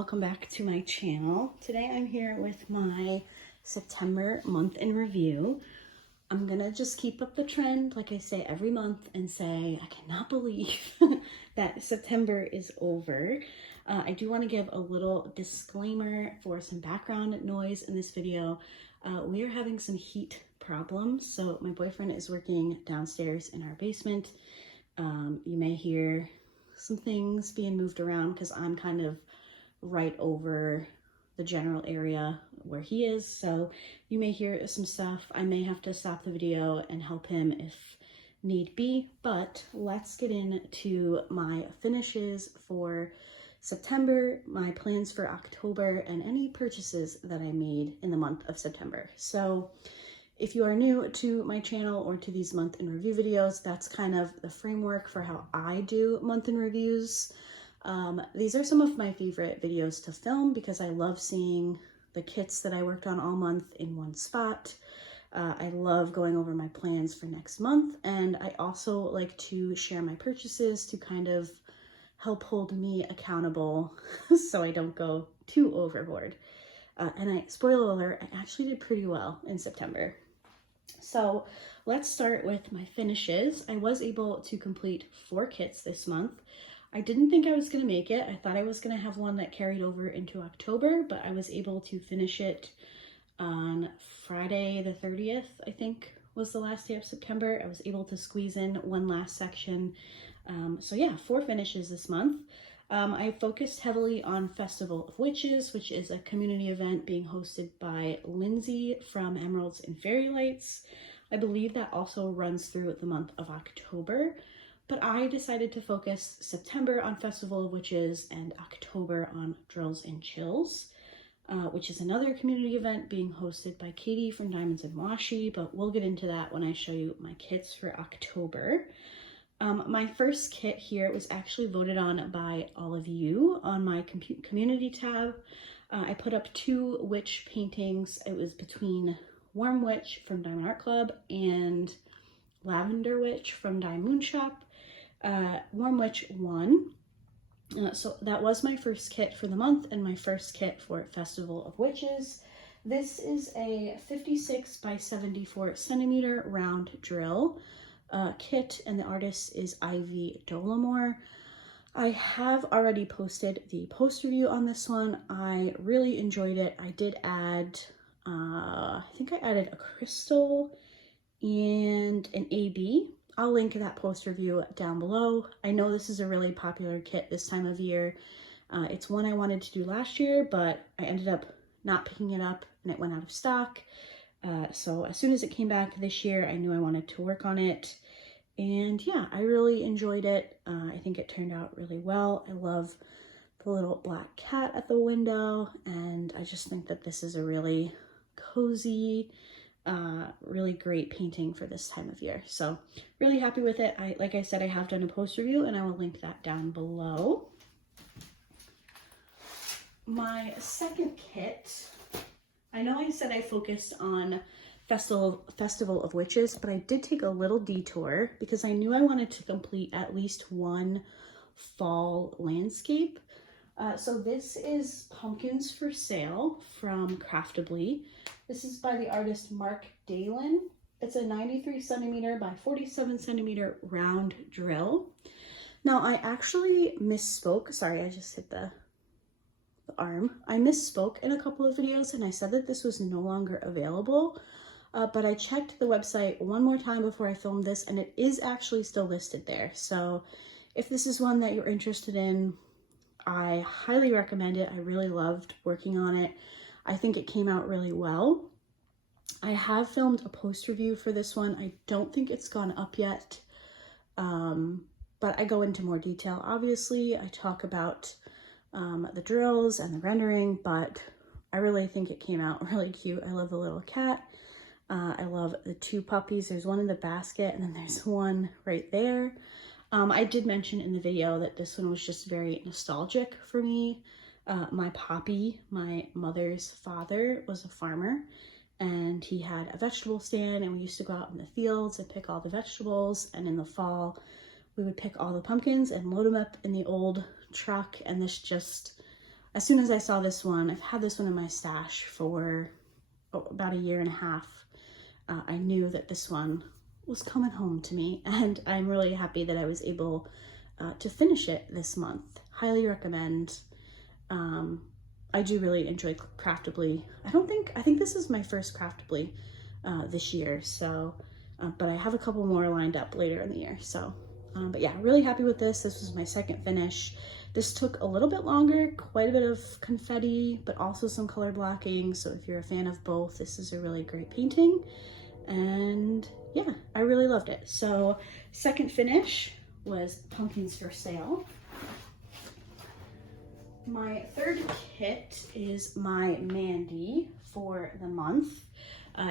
welcome back to my channel. Today I'm here with my September month in review. I'm gonna just keep up the trend like I say every month and say I cannot believe that September is over. I do want to give a little disclaimer for some background noise in this video. We are having some heat problems, so my boyfriend is working downstairs in our basement. You may hear some things being moved around because I'm kind of right over the general area where he is, so you may hear some stuff. I may have to stop the video and help him if need be, but let's get into my finishes for September, my plans for October, and any purchases that I made in the month of September. So if you are new to my channel or to these month in review videos, that's kind of the framework for how I do month in reviews. These are some of my favorite videos to film because I love seeing the kits that I worked on all month in one spot. I love going over my plans for next month, and I also like to share my purchases to kind of help hold me accountable so I don't go too overboard. Spoiler alert, I actually did pretty well in September. So let's start with my finishes. I was able to complete 4 kits this month. I didn't think I was going to make it. I thought I was going to have one that carried over into October, but I was able to finish it on Friday the 30th, I think was the last day of September. I was able to squeeze in one last section. So yeah, 4 finishes this month. I focused heavily on Festival of Witches, which is a community event being hosted by Lindsay from Emeralds and Fairy Lights. I believe that also runs through the month of October. But I decided to focus September on Festival of Witches and October on Drills and Chills, which is another community event being hosted by Katie from Diamonds and Washi, but we'll get into that when I show you my kits for October. My first kit here was actually voted on by all of you on my community tab. I put up 2 witch paintings. It was between Warm Witch from Diamond Art Club and Lavender Witch from Dye Moon Shop. Warm Witch won. So that was my first kit for the month and my first kit for Festival of Witches. This is a 56 by 74 centimeter round drill kit, and the artist is Ivy Dolomore. I have already posted the post review on this one. I really enjoyed it. I did add, I think I added a crystal and an AB. I'll link that post review down below. I know this is a really popular kit this time of year. It's one I wanted to do last year, but I ended up not picking it up and it went out of stock. So as soon as it came back this year, I knew I wanted to work on it. And yeah, I really enjoyed it. I think it turned out really well. I love the little black cat at the window, and I just think that this is a really cozy, really great painting for this time of year. So really happy with it. Like I said, I have done a post review and I will link that down below. My second kit, I know I said I focused on Festival of Witches, but I did take a little detour because I knew I wanted to complete at least one fall landscape. So this is Pumpkins for Sale from Craftably. This is by the artist Mark Dalen. It's a 93 centimeter by 47 centimeter round drill. Now I actually misspoke. Sorry, I just hit the arm. I misspoke in a couple of videos and I said that this was no longer available. But I checked the website one more time before I filmed this, and it is actually still listed there. So if this is one that you're interested in, I highly recommend it. I really loved working on it. I think it came out really well. I have filmed a post review for this one. I don't think it's gone up yet, but I go into more detail. Obviously, I talk about the drills and the rendering, but I really think it came out really cute. I love the little cat. I love the 2 puppies. There's one in the basket and then there's one right there. I did mention in the video that this one was just very nostalgic for me. My poppy, my mother's father, was a farmer and he had a vegetable stand, and we used to go out in the fields and pick all the vegetables, and in the fall we would pick all the pumpkins and load them up in the old truck, and this just as soon as I saw this one, I've had this one in my stash for about 1.5 years. I knew that this one was coming home to me, and I'm really happy that I was able to finish it this month. Highly recommend. I do really enjoy Craftably. I think this is my first Craftably this year, so, but I have a couple more lined up later in the year, so, but yeah, really happy with this. This was my second finish. This took a little bit longer, quite a bit of confetti, but also some color blocking, so if you're a fan of both, this is a really great painting, and yeah, I really loved it. So, second finish was Pumpkins for Sale. My third kit is my Mandy for the month.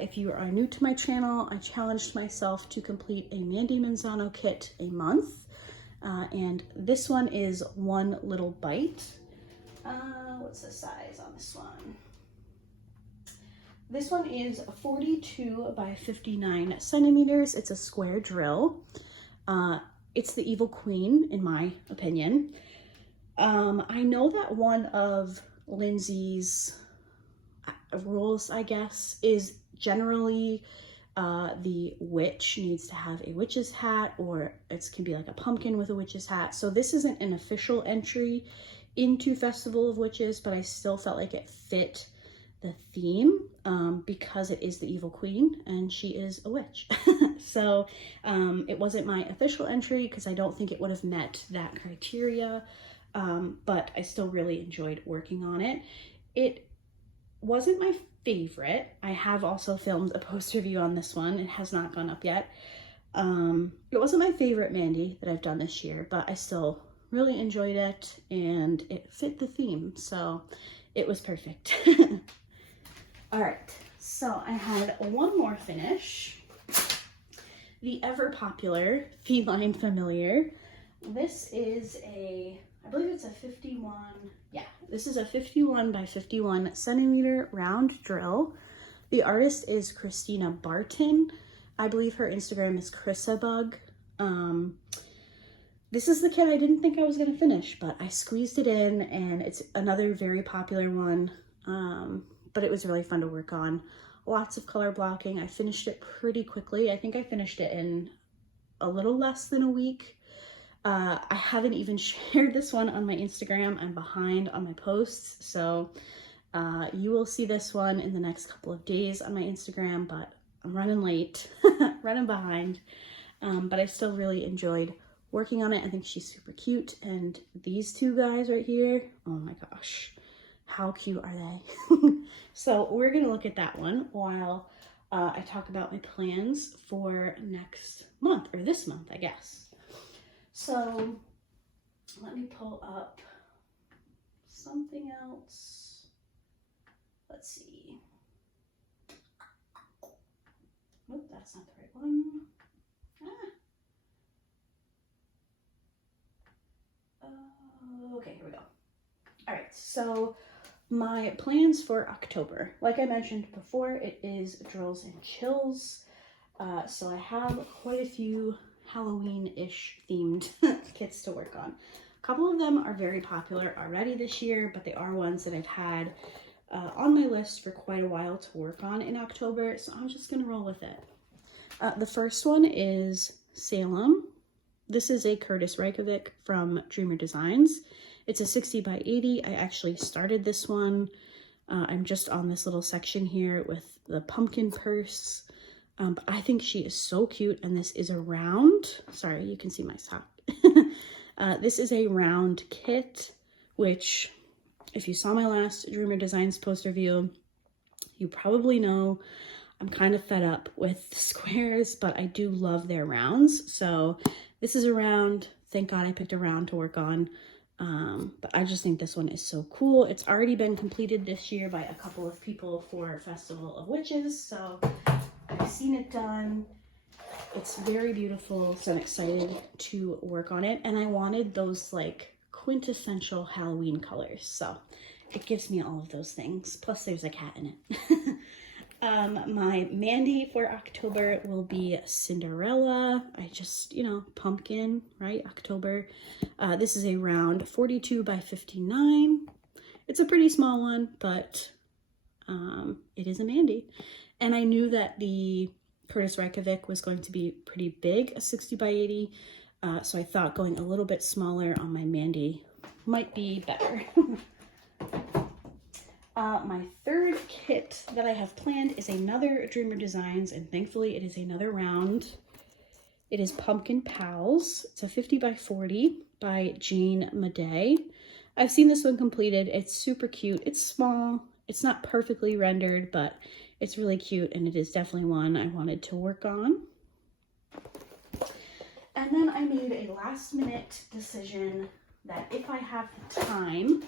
If you are new to my channel, I challenged myself to complete a Mandy Manzano kit a month. And this one is One Little Bite. What's the size on this one? This one is 42 by 59 centimeters. It's a square drill. It's the Evil Queen, in my opinion. I know that one of Lindsay's rules, I guess, is generally the witch needs to have a witch's hat, or it can be like a pumpkin with a witch's hat. So this isn't an official entry into Festival of Witches, but I still felt like it fit the theme because it is the Evil Queen and she is a witch. So it wasn't my official entry because I don't think it would have met that criteria. But I still really enjoyed working on it. It wasn't my favorite. I have also filmed a post review on this one. It has not gone up yet. It wasn't my favorite Mandy that I've done this year, but I still really enjoyed it and it fit the theme, so it was perfect. All right, so I had one more finish. The ever popular Feline Familiar. This is I believe it's a 51, yeah, this is a 51 by 51 centimeter round drill. The artist is Christina Barton. I believe her Instagram is Chrisabug. This is the kit I didn't think I was gonna finish, but I squeezed it in, and it's another very popular one, but it was really fun to work on. Lots of color blocking. I finished it pretty quickly. I think I finished it in a little less than a week. I haven't even shared this one on my Instagram. I'm behind on my posts, so you will see this one in the next couple of days on my Instagram, but I'm running late, running behind, but I still really enjoyed working on it. I think she's super cute, and these two guys right here, oh my gosh, how cute are they? So we're gonna look at that one while I talk about my plans for next month, or this month, I guess. So let me pull up something else. Let's see. Nope, that's not the right one. Okay, here we go. All right, so my plans for October. Like I mentioned before, it is Drills and Chills. So I have quite a few Halloween-ish themed kits to work on. A couple of them are very popular already this year, but they are ones that I've had on my list for quite a while to work on in October, so I'm just gonna roll with it. The first one is Salem. This is a Curtis Reykjavik from Dreamer Designs. It's a 60 by 80. I actually started this one. I'm just on this little section here with the pumpkin purse. But I think she is so cute, and this is a round, sorry, you can see my sock. This is a round kit, which if you saw my last Dreamer Designs post review, you probably know I'm kind of fed up with the squares, but I do love their rounds. So this is a round. Thank God I picked a round to work on. But I just think this one is so cool. It's already been completed this year by a couple of people for Festival of Witches, so I've seen it done. It's very beautiful, so I'm excited to work on it. And I wanted those like quintessential Halloween colors, so it gives me all of those things. Plus there's a cat in it. My Mandy for October will be Cinderella. I just, you know, pumpkin, right? October. This is a round 42 by 59. It's a pretty small one, but it is a Mandy. And I knew that the Curtis Reykjavik was going to be pretty big, a 60 by 80. So I thought going a little bit smaller on my Mandy might be better. My third kit that I have planned is another Dreamer Designs, and thankfully it is another round. It is Pumpkin Pals. It's a 50 by 40 by Jane Madej. I've seen this one completed. It's super cute. It's small. It's not perfectly rendered, but it's really cute, and it is definitely one I wanted to work on. And then I made a last minute decision that if I have the time,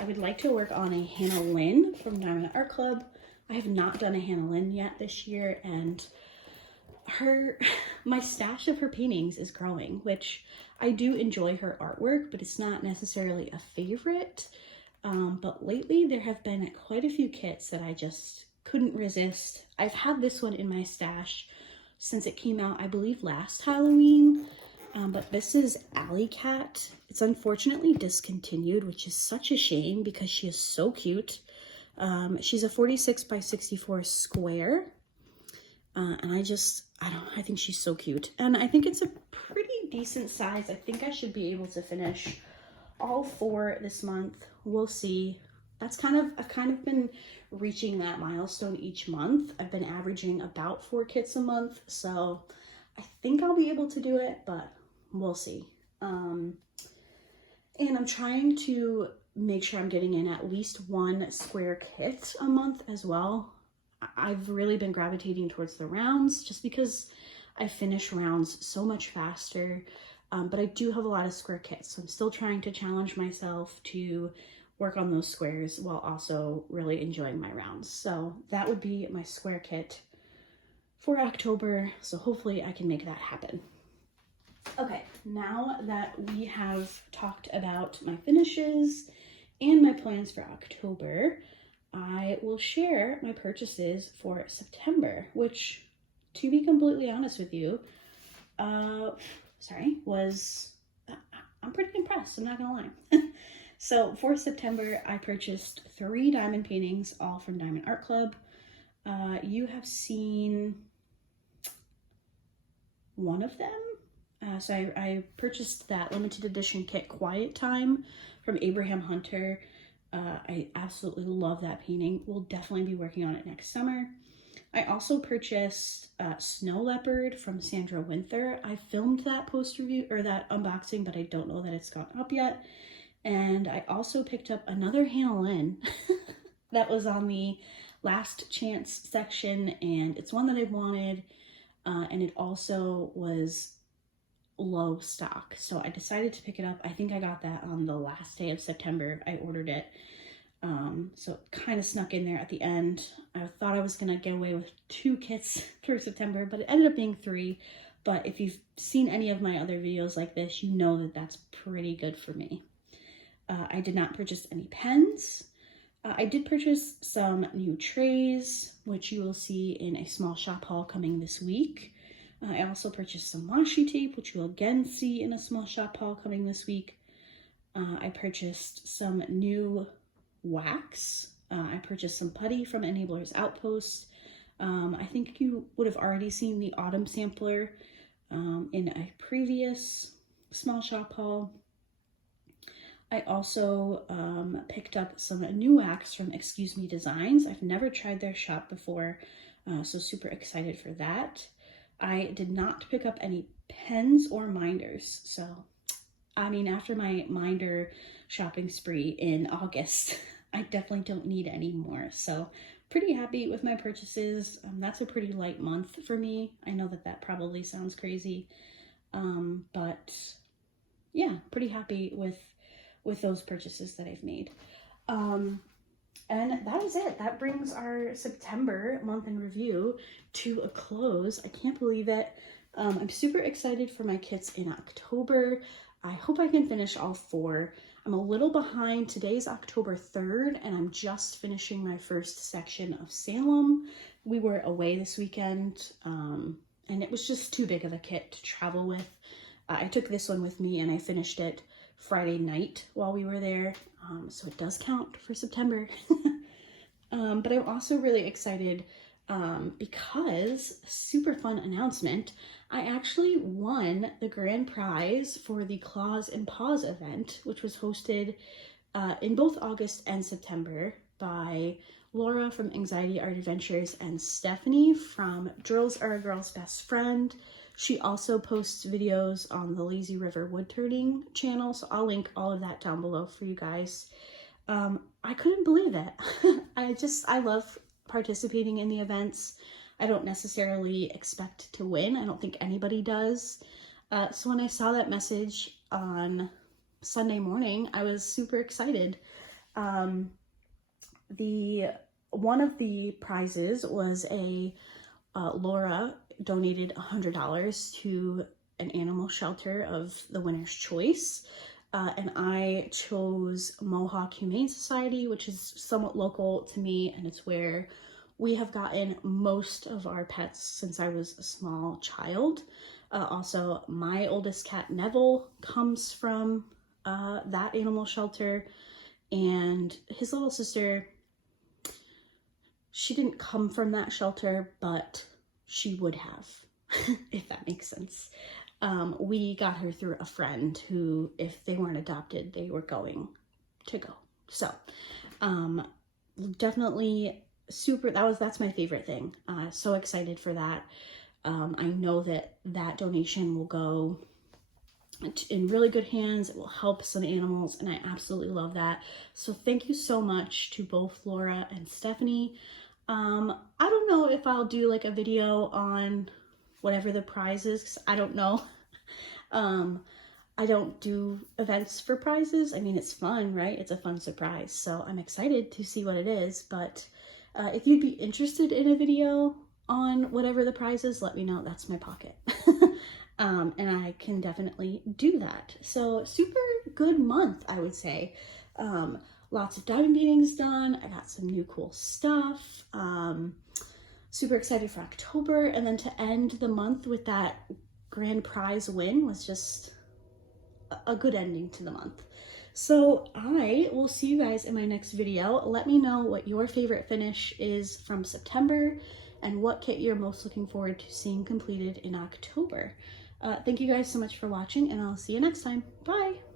I would like to work on a Hannah Lynn from Diamond Art Club. I have not done a Hannah Lynn yet this year, and my stash of her paintings is growing, which I do enjoy her artwork, but it's not necessarily a favorite. But lately there have been quite a few kits that I just couldn't resist. I've had this one in my stash since it came out, I believe, last Halloween. But this is Alley Cat. It's unfortunately discontinued, which is such a shame because she is so cute. She's a 46 by 64 square. And I think she's so cute. And I think it's a pretty decent size. I think I should be able to finish all 4 this month. We'll see. I've kind of been reaching that milestone each month. I've been averaging about 4 kits a month. So I think I'll be able to do it, but we'll see. And I'm trying to make sure I'm getting in at least 1 square kit a month as well. I've really been gravitating towards the rounds just because I finish rounds so much faster. But I do have a lot of square kits, so I'm still trying to challenge myself to work on those squares while also really enjoying my rounds. So that would be my square kit for October. So hopefully I can make that happen. Okay, now that we have talked about my finishes and my plans for October, I will share my purchases for September, which, to be completely honest with you, I'm pretty impressed, I'm not gonna lie. So for September, I purchased 3 diamond paintings, all from Diamond Art Club. You have seen one of them. So I purchased that limited edition kit Quiet Time from Abraham Hunter. I absolutely love that painting. We'll definitely be working on it next summer. I also purchased Snow Leopard from Sandra Winther. I filmed that post review or that unboxing, but I don't know that it's gone up yet. And I also picked up another Hannah Lynn that was on the last chance section, and it's one that I wanted, and it also was low stock, so I decided to pick it up. I think I got that on the last day of September. I ordered it, so it kind of snuck in there at the end. I thought I was gonna get away with 2 kits for September, but it ended up being 3. But if you've seen any of my other videos like this, you know that that's pretty good for me. I did not purchase any pens. I did purchase some new trays, which you will see in a small shop haul coming this week. I also purchased some washi tape, which you'll again see in a small shop haul coming this week. I purchased some new wax. I purchased some putty from Enabler's Outpost. I think you would have already seen the autumn sampler in a previous small shop haul. I also picked up some new wax from Excuse Me Designs. I've never tried their shop before, so super excited for that. I did not pick up any pens or minders. So, I mean, after my minder shopping spree in August, I definitely don't need any more. So, pretty happy with my purchases. That's a pretty light month for me. I know that that probably sounds crazy, but yeah, pretty happy with those purchases that I've made. And that is it. That brings our September month in review to a close. I can't believe it. I'm super excited for my kits in October. I hope I can finish all 4. I'm a little behind. Today's October 3rd, and I'm just finishing my first section of Salem. We were away this weekend, and it was just too big of a kit to travel with. I took this one with me, and I finished it Friday night while we were there. So it does count for September. But I'm also really excited because, super fun announcement, I actually won the grand prize for the Claws and Paws event, which was hosted in both August and September by Laura from Anxiety Art Adventures and Stephanie from Drills Are a Girl's Best Friend. She also posts videos on the Lazy River Woodturning channel, so I'll link all of that down below for you guys. I couldn't believe it. I love participating in the events. I don't necessarily expect to win. I don't think anybody does. So when I saw that message on Sunday morning, I was super excited. One of the prizes was Laura donated $100 to an animal shelter of the winner's choice. And I chose Mohawk Humane Society, which is somewhat local to me, and it's where we have gotten most of our pets since I was a small child. Also, my oldest cat, Neville, comes from that animal shelter, and his little sister, she didn't come from that shelter, but she would have, if that makes sense. We got her through a friend who, if they weren't adopted, they were going to go. So, definitely that's my favorite thing. So excited for that. I know that donation will go in really good hands. It will help some animals, and I absolutely love that. So thank you so much to both Laura and Stephanie. I don't know if I'll do like a video on whatever the prize is, 'cause I don't know. I don't do events for prizes. I mean, it's fun, right? It's a fun surprise. So I'm excited to see what it is. But if you'd be interested in a video on whatever the prize is, let me know. That's my pocket. And I can definitely do that. So super good month, I would say. Lots of diamond paintings done. I got some new cool stuff. Super excited for October. And then to end the month with that grand prize win was just a good ending to the month. So I will see you guys in my next video. Let me know what your favorite finish is from September and what kit you're most looking forward to seeing completed in October. Thank you guys so much for watching, and I'll see you next time. Bye!